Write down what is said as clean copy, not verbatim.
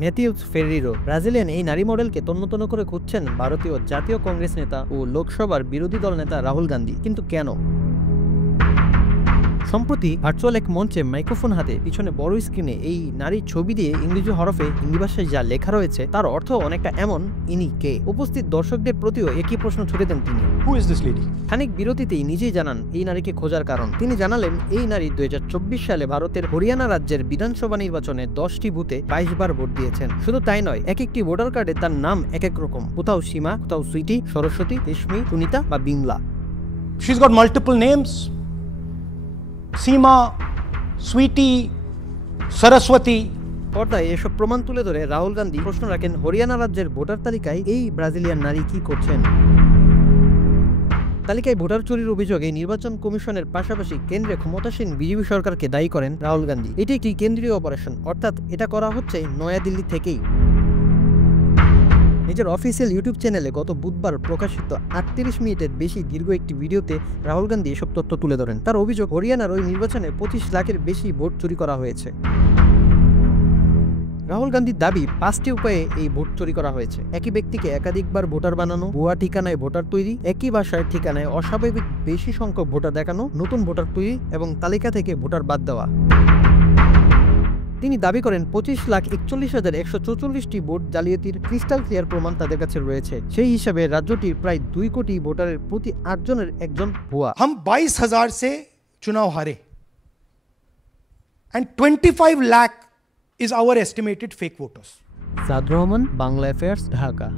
Matthews ফেরেইরো। Brazilian এই নারী মডেলকে তন্ন করে খুঁজছেন ভারতীয় জাতীয় কংগ্রেস নেতা ও লোকসভার বিরোধী দল নেতা রাহুল গান্ধী। কিন্তু কেন? সম্প্রতি ভার্চুয়াল এক মঞ্চে মাইক্রোফোন হাতে পিছনে বড় স্ক্রিনে এই নারীর ছবি দিয়ে ইংরেজি হরফে হিন্দি ভাষায় যা লেখা রয়েছে তার অর্থ অনেকটা এমন, ইনি কে? উপস্থিত দর্শকদের প্রতিও একই প্রশ্ন ছুড়ে দেন তিনি। খানিক বিরতিতেই নিজেই জানান এই নারীকে খোঁজার কারণ। তিনি জানালেন এই নারী 2024 সালে ভারতের হরিয়ানা রাজ্যের বিধানসভা নির্বাচনে 10টি বুথে 22 বার ভোট দিয়েছেন। শুধু তাই নয়, এক একটি ভোটার কার্ডে তার নাম এক এক রকম, কোথাও সীমা, কোথাও সুইটি, সরস্বতী, রেশমি, সুনিতা বা Bimala. She's got multiple names. সীমা, সুইটি, সরস্বতী। পর্দায় এসব প্রমাণ তুলে ধরে রাহুল গান্ধী প্রশ্ন রাখেন, হরিয়ানা রাজ্যের ভোটার তালিকায় এই ব্রাজিলিয়ান নারী কি করছেন? তালিকায় ভোটার চুরির অভিযোগে নির্বাচন কমিশনের পাশাপাশি কেন্দ্রে ক্ষমতাসীন বিজেপি সরকারকে দায়ী করেন রাহুল গান্ধী। এটি একটি কেন্দ্রীয় অপারেশন, অর্থাৎ এটা করা হচ্ছে নয়াদিল্লি থেকেই। নিজের অফিসিয়াল ইউটিউব চ্যানেলে গত বুধবার প্রকাশিত 38 মিনিটের বেশি দীর্ঘ একটি ভিডিওতে রাহুল গান্ধী এসব তথ্য তুলে ধরেন। তার অভিযোগ, হরিয়ানার ওই নির্বাচনে 25 লাখের বেশি ভোট চুরি করা হয়েছে। রাহুল গান্ধীর দাবি 5টি উপায়ে এই ভোট চুরি করা হয়েছে। একই ব্যক্তিকে একাধিকবার ভোটার বানানো, ভুয়া ঠিকানায় ভোটার তৈরি, একই বাসার ঠিকানায় অস্বাভাবিক বেশি সংখ্যক ভোটার দেখানো, নতুন ভোটার তৈরি এবং তালিকা থেকে ভোটার বাদ দেওয়া। তিনি দাবি করেন 25,41,144টি ভোট জালিয়াতির ক্রিস্টাল ক্লিয়ার প্রমাণ তাদের কাছে রয়েছে। সেই হিসাবে রাজ্যটির প্রায় 2 কোটি ভোটারের প্রতি 8 জনের একজন ভুয়া। हम 22,000 से चुनाव हारे and 25 lakh is our estimated fake voters. Saad Rahman, Bangla affairs, Dhaka.